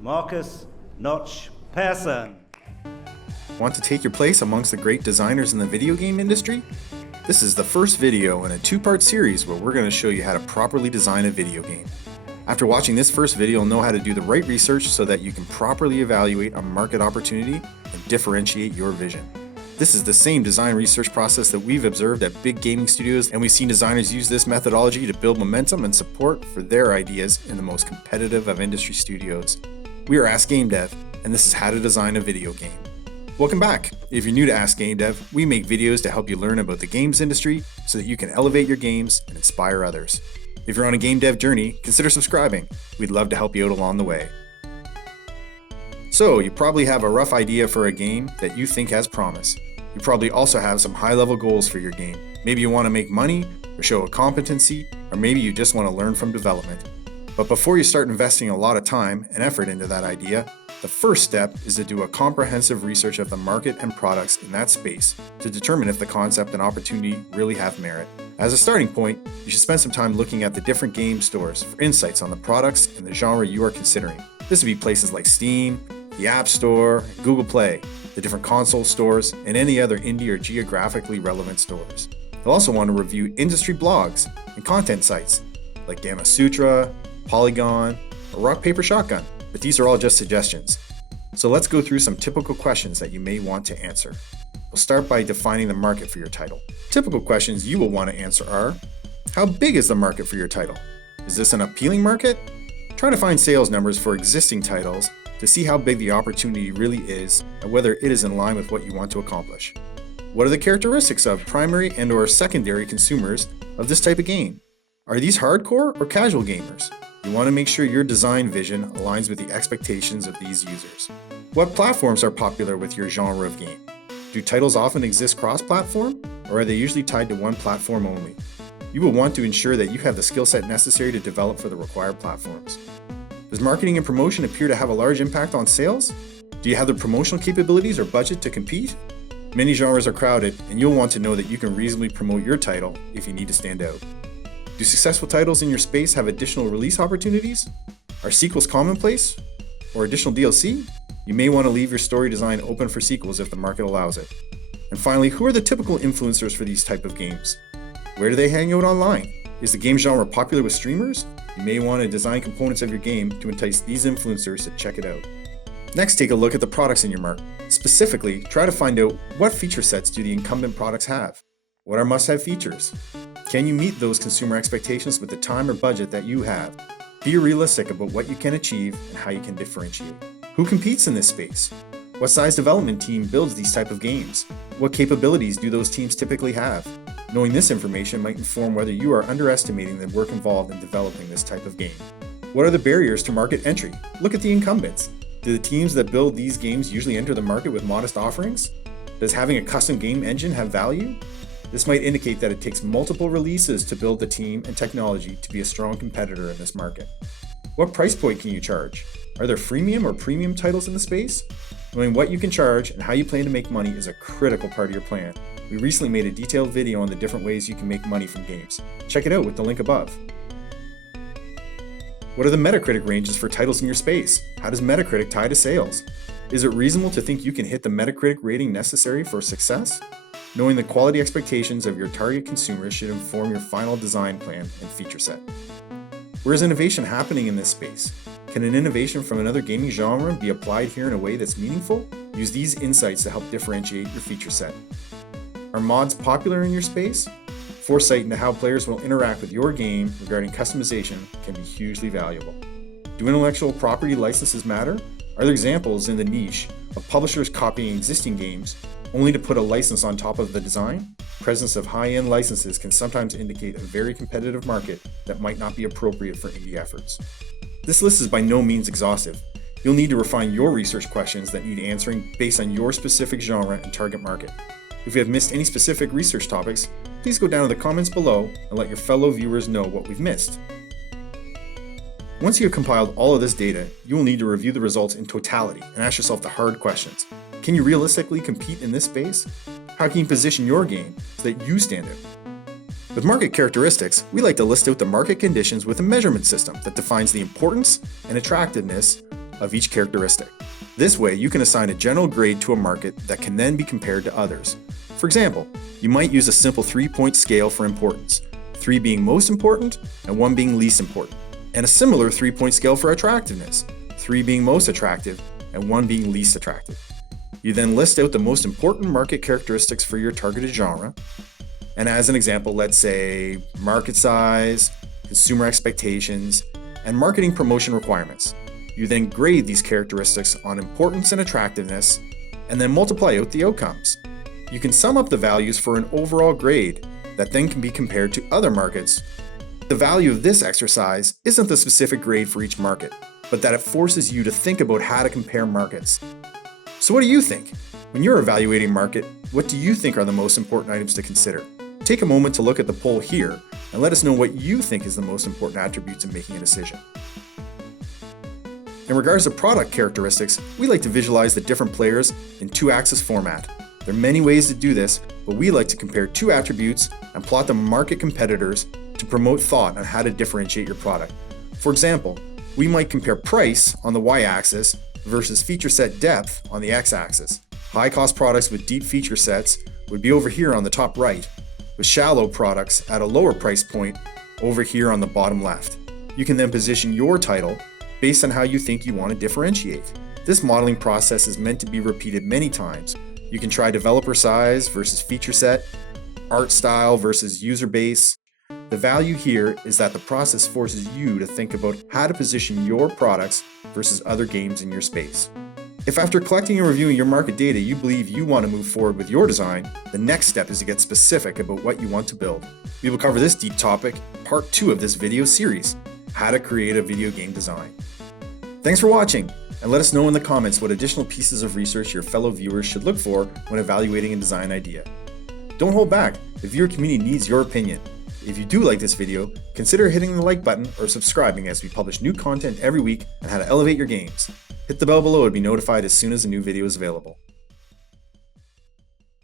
Marcus Notch Persson. Want to take your place amongst the great designers in the video game industry? This is the first video in a two-part series where we're going to show you how to properly design a video game. After watching this first video, you'll know how to do the right research so that you can properly evaluate a market opportunity and differentiate your vision. This is the same design research process that we've observed at big gaming studios, and we've seen designers use this methodology to build momentum and support for their ideas in the most competitive of industry studios. We are Ask Gamedev, and this is how to design a video game. Welcome back. If you're new to Ask Gamedev, we make videos to help you learn about the games industry so that you can elevate your games and inspire others. If you're on a game dev journey, consider subscribing. We'd love to help you out along the way. So, you probably have a rough idea for a game that you think has promise. You probably also have some high-level goals for your game. Maybe you want to make money, or show a competency, or maybe you just want to learn from development. But before you start investing a lot of time and effort into that idea, the first step is to do a comprehensive research of the market and products in that space to determine if the concept and opportunity really have merit. As a starting point, you should spend some time looking at the different game stores for insights on the products and the genre you are considering. This would be places like Steam, the App Store, Google Play, the different console stores, and any other indie or geographically relevant stores. You'll also want to review industry blogs and content sites like Gamma Sutra, Polygon, or Rock Paper Shotgun, but these are all just suggestions. So let's go through some typical questions that you may want to answer. We'll start by defining the market for your title. Typical questions you will want to answer are: how big is the market for your title? Is this an appealing market? Try to find sales numbers for existing titles to see how big the opportunity really is and whether it is in line with what you want to accomplish. What are the characteristics of primary and/or secondary consumers of this type of game? Are these hardcore or casual gamers? You want to make sure your design vision aligns with the expectations of these users. What platforms are popular with your genre of game? Do titles often exist cross-platform, or are they usually tied to one platform only? You will want to ensure that you have the skill set necessary to develop for the required platforms. Does marketing and promotion appear to have a large impact on sales? Do you have the promotional capabilities or budget to compete? Many genres are crowded, and you'll want to know that you can reasonably promote your title if you need to stand out. Do successful titles in your space have additional release opportunities? Are sequels commonplace? Or additional DLC? You may want to leave your story design open for sequels if the market allows it. And finally, who are the typical influencers for these type of games? Where do they hang out online? Is the game genre popular with streamers? You may want to design components of your game to entice these influencers to check it out. Next, take a look at the products in your market. Specifically, try to find out what feature sets do the incumbent products have? What are must-have features? Can you meet those consumer expectations with the time or budget that you have? Be realistic about what you can achieve and how you can differentiate. Who competes in this space? What size development team builds these type of games? What capabilities do those teams typically have? Knowing this information might inform whether you are underestimating the work involved in developing this type of game. What are the barriers to market entry? Look at the incumbents. Do the teams that build these games usually enter the market with modest offerings? Does having a custom game engine have value? This might indicate that it takes multiple releases to build the team and technology to be a strong competitor in this market. What price point can you charge? Are there freemium or premium titles in the space? Knowing what you can charge and how you plan to make money is a critical part of your plan. We recently made a detailed video on the different ways you can make money from games. Check it out with the link above. What are the Metacritic ranges for titles in your space? How does Metacritic tie to sales? Is it reasonable to think you can hit the Metacritic rating necessary for success? Knowing the quality expectations of your target consumers should inform your final design plan and feature set. Where is innovation happening in this space? Can an innovation from another gaming genre be applied here in a way that's meaningful? Use these insights to help differentiate your feature set. Are mods popular in your space? Foresight into how players will interact with your game regarding customization can be hugely valuable. Do intellectual property licenses matter? Are there examples in the niche of publishers copying existing games only to put a license on top of the design? Presence of high-end licenses can sometimes indicate a very competitive market that might not be appropriate for indie efforts. This list is by no means exhaustive. You'll need to refine your research questions that need answering based on your specific genre and target market. If you have missed any specific research topics, please go down to the comments below and let your fellow viewers know what we've missed. Once you have compiled all of this data, you will need to review the results in totality and ask yourself the hard questions. Can you realistically compete in this space? How can you position your game so that you stand out? With market characteristics, we like to list out the market conditions with a measurement system that defines the importance and attractiveness of each characteristic. This way, you can assign a general grade to a market that can then be compared to others. For example, you might use a simple 3-point scale for importance, 3 being most important and 1 being least important, and a similar 3-point scale for attractiveness, 3 being most attractive and 1 being least attractive. You then list out the most important market characteristics for your targeted genre, and as an example, let's say market size, consumer expectations, and marketing promotion requirements. You then grade these characteristics on importance and attractiveness, and then multiply out the outcomes. You can sum up the values for an overall grade that then can be compared to other markets. The value of this exercise isn't the specific grade for each market, but that it forces you to think about how to compare markets. So what do you think? When you're evaluating a market, what do you think are the most important items to consider? Take a moment to look at the poll here and let us know what you think is the most important attributes in making a decision. In regards to product characteristics, we like to visualize the different players in 2-axis format. There are many ways to do this, but we like to compare 2 attributes and plot the market competitors to promote thought on how to differentiate your product. For example, we might compare price on the y-axis versus feature set depth on the x-axis. High-cost products with deep feature sets would be over here on the top right, with shallow products at a lower price point over here on the bottom left. You can then position your title based on how you think you want to differentiate. This modeling process is meant to be repeated many times. You can try developer size versus feature set, art style versus user base. The value here is that the process forces you to think about how to position your products versus other games in your space. If after collecting and reviewing your market data you believe you want to move forward with your design, the next step is to get specific about what you want to build. We will cover this deep topic in part 2 of this video series, how to create a video game design. Thanks for watching, and let us know in the comments what additional pieces of research your fellow viewers should look for when evaluating a design idea. Don't hold back, the viewer community needs your opinion. If you do like this video, consider hitting the like button or subscribing as we publish new content every week on how to elevate your games. Hit the bell below to be notified as soon as a new video is available.